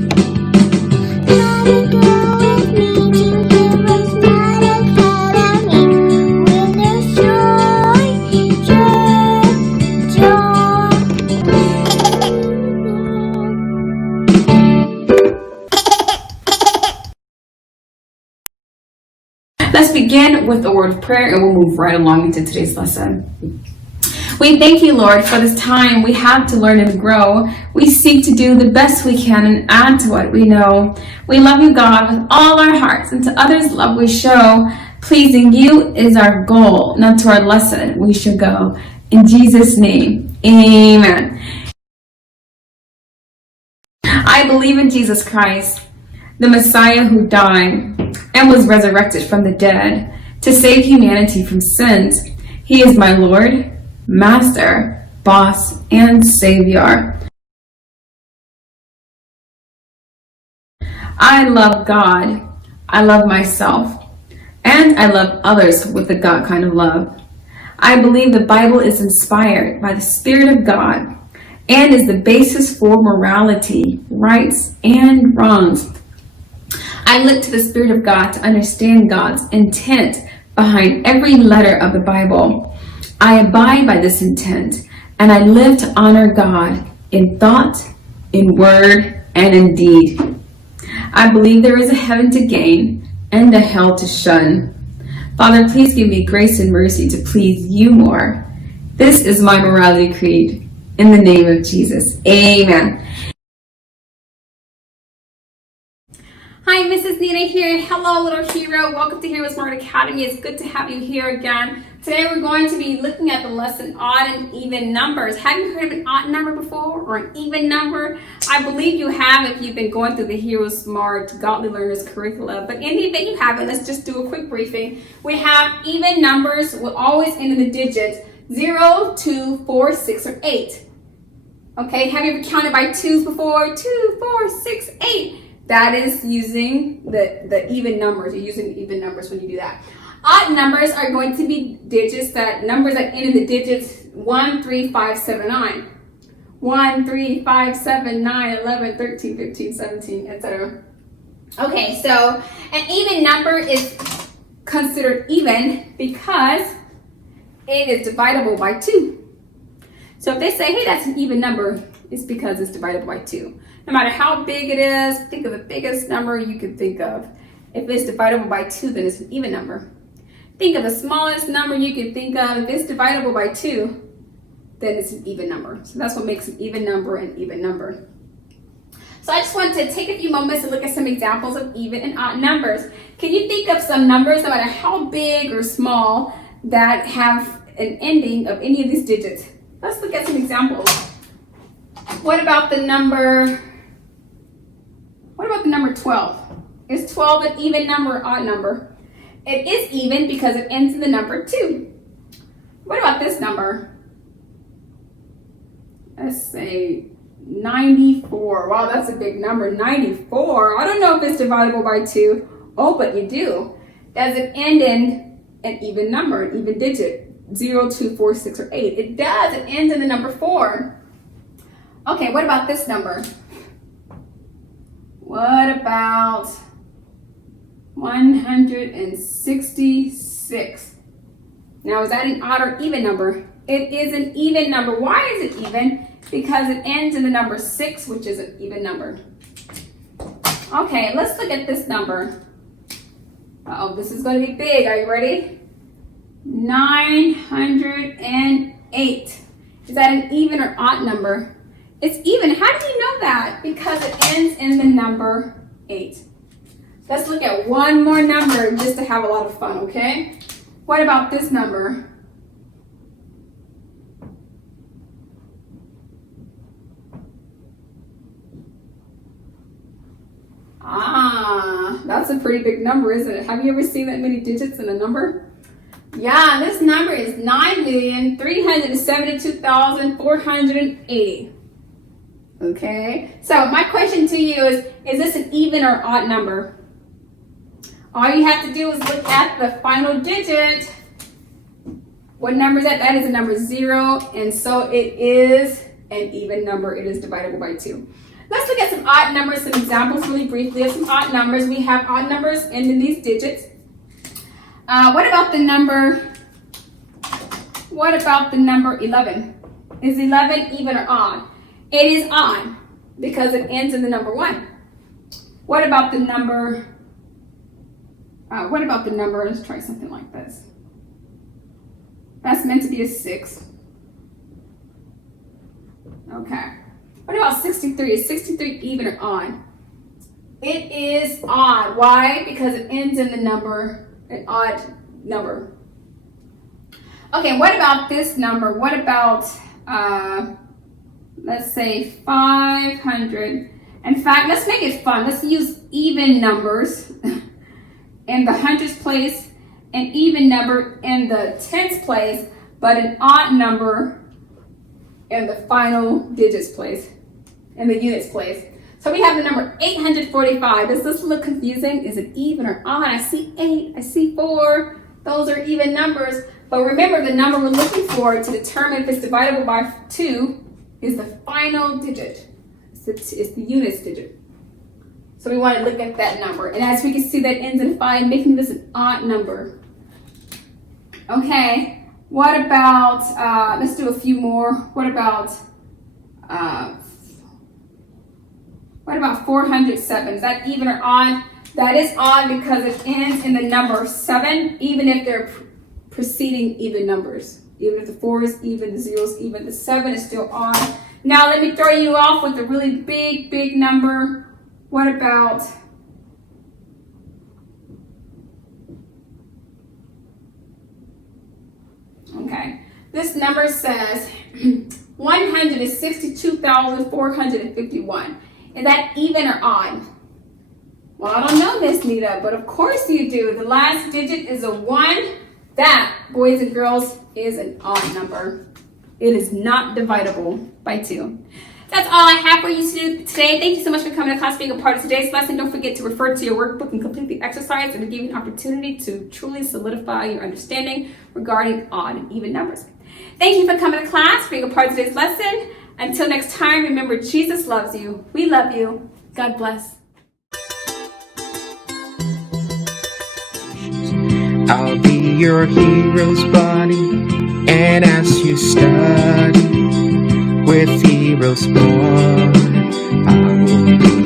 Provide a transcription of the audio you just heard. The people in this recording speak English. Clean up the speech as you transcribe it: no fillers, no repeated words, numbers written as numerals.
Let's begin with a word of prayer and we'll move right along into today's lesson. We thank you, Lord, for this time we have to learn and grow. We seek to do the best we can and add to what we know. We love you, God, with all our hearts, and to others love we show. Pleasing you is our goal, not to our lesson we should go. In Jesus' name, amen. I believe in Jesus Christ, the Messiah who died and was resurrected from the dead to save humanity from sins. He is my Lord, Master, Boss, and Savior. I love God, I love myself, and I love others with the God kind of love. I believe the Bible is inspired by the Spirit of God and is the basis for morality, rights, and wrongs. I look to the Spirit of God to understand God's intent behind every letter of the Bible. I abide by this intent, and I live to honor God in thought, in word, and in deed. I believe there is a heaven to gain and a hell to shun. Father, please give me grace and mercy to please you more. This is my morality creed. In the name of Jesus, amen. Hi, Mrs. Nita here. Hello, little hero. Welcome to HeroesMart Academy. It's good to have you here again. Today we're going to be looking at the lesson odd and even numbers. Have you heard of an odd number before or an even number? I believe you have if you've been going through the HeroesMart Godly Learners curricula. But in the event you haven't, let's just do a quick briefing. We have even numbers will always end in the digits 0, 2, 4, 6, or 8. Okay, have you ever counted by twos before? 2, 4, 6, 8. That is using the even numbers. You're using the even numbers when you do that. Odd numbers are going to be numbers that end in the digits 1, 3, 5, 7, 9. 1, 3, 5, 7, 9, 11, 13, 15, 17, etc. Okay, so an even number is considered even because it is divisible by 2. So if they say, hey, that's an even number, it's because it's divisible by 2. No matter how big it is, think of the biggest number you can think of. If it's divisible by 2, then it's an even number. Think of the smallest number you can think of. If it's divisible by 2, then it's an even number. So that's what makes an even number an even number. So I just want to take a few moments to look at some examples of even and odd numbers. Can you think of some numbers, no matter how big or small, that have an ending of any of these digits? Let's look at some examples. What about the number 12? Is 12 an even number or odd number? It is even because it ends in the number 2. What about this number? Let's say 94. Wow, that's a big number. 94. I don't know if it's divisible by 2. Oh, but you do. Does it end in an even number, an even digit? 0, 2, 4, 6, or 8. It does. It ends in the number 4. Okay, what about this number? What about 166? Now, is that an odd or even number? It is an even number. Why is it even? Because it ends in the number 6, which is an even number. Okay, let's look at this number. Uh-oh, this is going to be big. Are you ready? 908. Is that an even or odd number? It's even. How do you know that? Because it ends in the number 8. Let's look at one more number just to have a lot of fun, okay? What about this number? That's a pretty big number, isn't it? Have you ever seen that many digits in a number? Yeah, this number is 9,372,480. Okay, so my question to you is this an even or odd number? All you have to do is look at the final digit. What number is that? That is a number 0, and so it is an even number. It is divisible by 2. Let's look at some odd numbers, some examples really briefly of some odd numbers. We have odd numbers ending these digits. What about the number 11? Is 11 even or odd? It is odd because it ends in the number 1. What about the number, let's try something like this. That's meant to be a 6. Okay. What about 63? Is 63 even or odd? It is odd. Why? Because it ends in the number, an odd number. Okay, what about this number? What about, let's say 500. In fact, let's make it fun. Let's use even numbers in the hundreds place, an even number in the tens place, but an odd number in the final digits place, in the units place. So we have the number 845. Does this look confusing? Is it even or odd? I see 8, I see 4. Those are even numbers. But remember, the number we're looking for to determine if it's divisible by 2 is the final digit. It's the units digit. So we want to look at that number. And as we can see, that ends in 5, making this an odd number. Okay. What about, let's do a few more. What about 407? Is that even or odd? That is odd because it ends in the number 7, even if they're preceding even numbers. Even if the 4 is even, the 0 is even, the 7 is still odd. Now let me throw you off with a really big number. What about, okay, this number says 162,451. Is that even or odd? Well, I don't know, Miss Nita, but of course you do. The last digit is a 1. That, boys and girls, is an odd number. It is not divisible by 2. That's all I have for you today. Thank you so much for coming to class, being a part of today's lesson. Don't forget to refer to your workbook and complete the exercise. It'll give you an opportunity to truly solidify your understanding regarding odd and even numbers. Thank you for coming to class, being a part of today's lesson. Until next time, remember, Jesus loves you. We love you. God bless. I'll be your hero's buddy, and as you study with HeroesMart, I will be